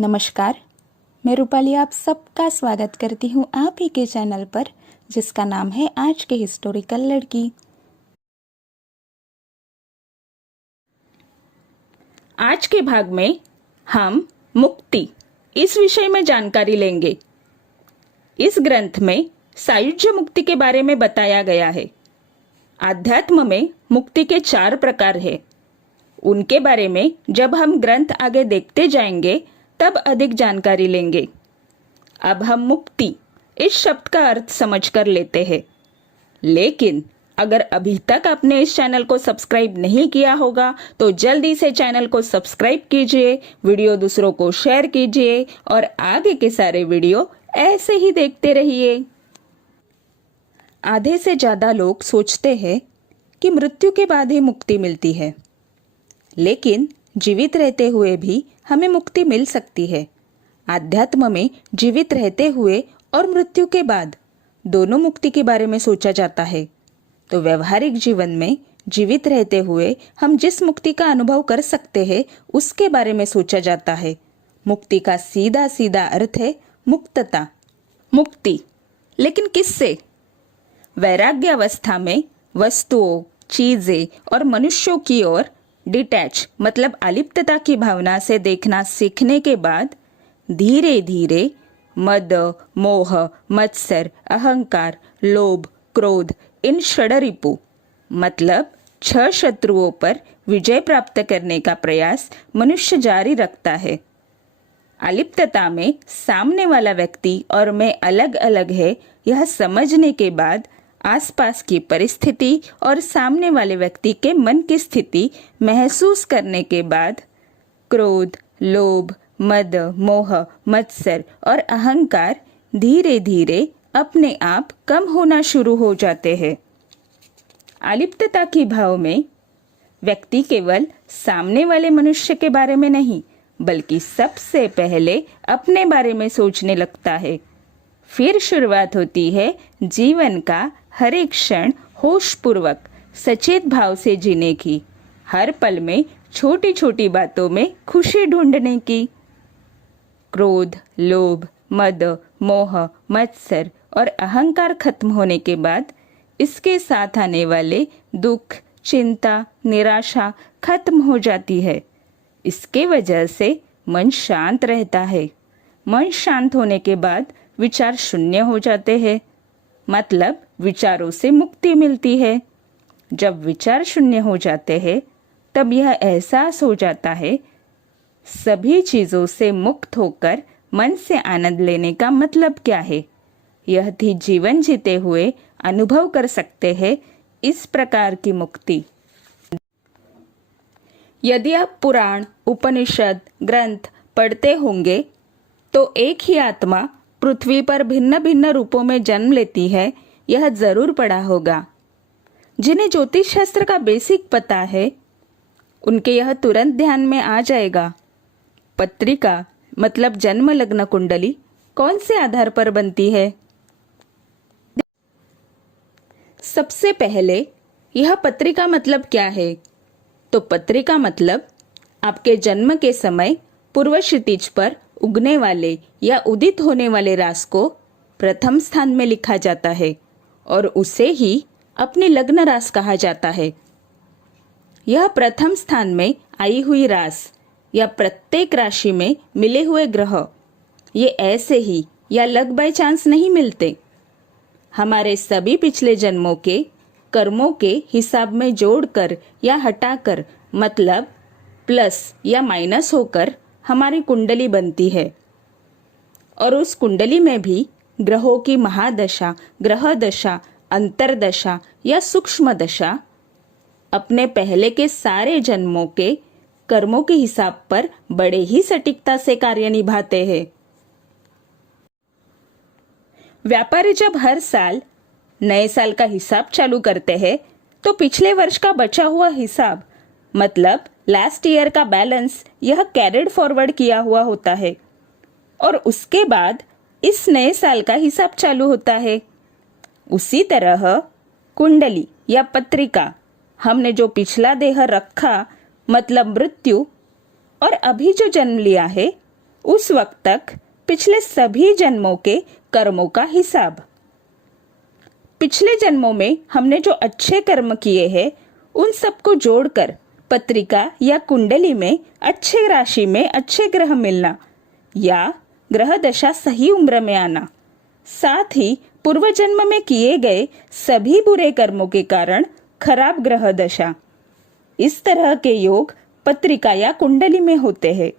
नमस्कार, मैं रूपाली आप सबका स्वागत करती हूँ आप ही के चैनल पर जिसका नाम है आज के हिस्टोरिकल लड़की। आज के भाग में हम मुक्ति इस विषय में जानकारी लेंगे। इस ग्रंथ में सायुज्य मुक्ति के बारे में बताया गया है। आध्यात्म में मुक्ति के 4 प्रकार हैं। उनके बारे में जब हम ग्रंथ आगे देखते जाएंगे तब अधिक जानकारी लेंगे। अब हम मुक्ति इस शब्द का अर्थ समझ कर लेते हैं। लेकिन अगर अभी तक आपने इस चैनल को सब्सक्राइब नहीं किया होगा तो जल्दी से चैनल को सब्सक्राइब कीजिए, वीडियो दूसरों को शेयर कीजिए और आगे के सारे वीडियो ऐसे ही देखते रहिए। आधे से ज्यादा लोग सोचते हैं कि मृत्यु के बाद ही मुक्ति मिलती है, लेकिन जीवित रहते हुए भी हमें मुक्ति मिल सकती है। आध्यात्म में जीवित रहते हुए और मृत्यु के बाद दोनों मुक्ति के बारे में सोचा जाता है। तो व्यवहारिक जीवन में जीवित रहते हुए हम जिस मुक्ति का अनुभव कर सकते हैं उसके बारे में सोचा जाता है। मुक्ति का सीधा सीधा अर्थ है मुक्तता, मुक्ति। लेकिन किससे? वैराग्य अवस्था में वस्तुओं, चीजें और मनुष्यों की ओर डिटैच मतलब अलिप्तता की भावना से देखना सीखने के बाद धीरे धीरे मद, मोह, मत्सर, अहंकार, लोभ, क्रोध इन षडरिपु मतलब 6 शत्रुओं पर विजय प्राप्त करने का प्रयास मनुष्य जारी रखता है। अलिप्तता में सामने वाला व्यक्ति और मैं अलग अलग है यह समझने के बाद आसपास की परिस्थिति और सामने वाले व्यक्ति के मन की स्थिति महसूस करने के बाद क्रोध, लोभ, मद, मोह, मत्सर और अहंकार धीरे धीरे अपने आप कम होना शुरू हो जाते हैं। अलिप्तता की भाव में व्यक्ति केवल सामने वाले मनुष्य के बारे में नहीं बल्कि सबसे पहले अपने बारे में सोचने लगता है। फिर शुरुआत होती है जीवन का हर एक क्षण होशपूर्वक सचेत भाव से जीने की, हर पल में छोटी छोटी बातों में खुशी ढूंढने की। क्रोध, लोभ, मद, मोह, मत्सर और अहंकार खत्म होने के बाद इसके साथ आने वाले दुख, चिंता, निराशा खत्म हो जाती है। इसके वजह से मन शांत रहता है। मन शांत होने के बाद विचार शून्य हो जाते हैं, मतलब विचारों से मुक्ति मिलती है। जब विचार शून्य हो जाते हैं तब यह एहसास हो जाता है सभी चीजों से मुक्त होकर मन से आनंद लेने का मतलब क्या है। यह भी जीवन जीते हुए अनुभव कर सकते हैं इस प्रकार की मुक्ति। यदि आप पुराण, उपनिषद, ग्रंथ पढ़ते होंगे तो एक ही आत्मा पृथ्वी पर भिन्न भिन्न रूपों में जन्म लेती है, यह जरूर पढ़ा होगा। जिन्हें ज्योतिष शास्त्र का बेसिक पता है उनके यह तुरंत ध्यान में आ जाएगा। पत्रिका मतलब जन्म लग्न कुंडली कौन से आधार पर बनती है? सबसे पहले यह पत्रिका मतलब क्या है? तो पत्रिका मतलब आपके जन्म के समय पूर्व क्षितिज पर उगने वाले या उदित होने वाले राशि को प्रथम स्थान में लिखा जाता है और उसे ही अपनी लग्न राशि कहा जाता है। यह प्रथम स्थान में आई हुई राशि या प्रत्येक राशि में मिले हुए ग्रह ये ऐसे ही या लक बाय चांस नहीं मिलते। हमारे सभी पिछले जन्मों के कर्मों के हिसाब में जोड़कर या हटाकर मतलब प्लस या माइनस होकर हमारी कुंडली बनती है। और उस कुंडली में भी ग्रहों की महादशा, ग्रह दशा, अंतरदशा या सूक्ष्म दशा अपने पहले के सारे जन्मों के कर्मों के हिसाब पर बड़े ही सटीकता से कार्य निभाते हैं। व्यापारी जब हर साल नए साल का हिसाब चालू करते हैं तो पिछले वर्ष का बचा हुआ हिसाब मतलब लास्ट ईयर का बैलेंस यह कैरिड फॉरवर्ड किया हुआ होता है और उसके बाद इस नए साल का हिसाब चालू होता है। उसी तरह कुंडली या पत्रिका हमने जो पिछला देह रखा मतलब मृत्यु और अभी जो जन्म लिया है उस वक्त तक पिछले सभी जन्मों के कर्मों का हिसाब। पिछले जन्मों में हमने जो अच्छे कर्म किए हैं उन सबको जोड़कर पत्रिका या कुंडली में अच्छे राशि में अच्छे ग्रह मिलना या ग्रह दशा सही उम्र में आना, साथ ही पूर्व जन्म में किए गए सभी बुरे कर्मों के कारण खराब ग्रह दशा, इस तरह के योग पत्रिका या कुंडली में होते हैं।